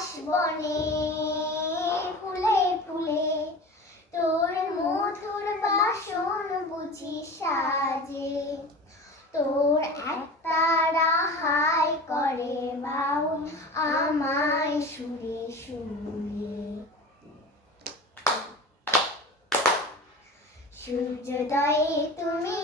কাশ বনে ফুলে ফুলে তোর মধুর বাসন বুঝি সাজে। তোর একতারা হাই করে বাউল আমায় সুরে সুরে। সূর্যোদয়ে তুমি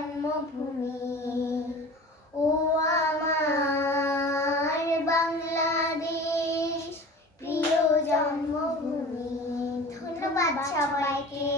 জন্মভূমি। ও আমার বাংলাদেশ প্রিয় জন্মভূমি। ধন্যবাদ সবাইকে।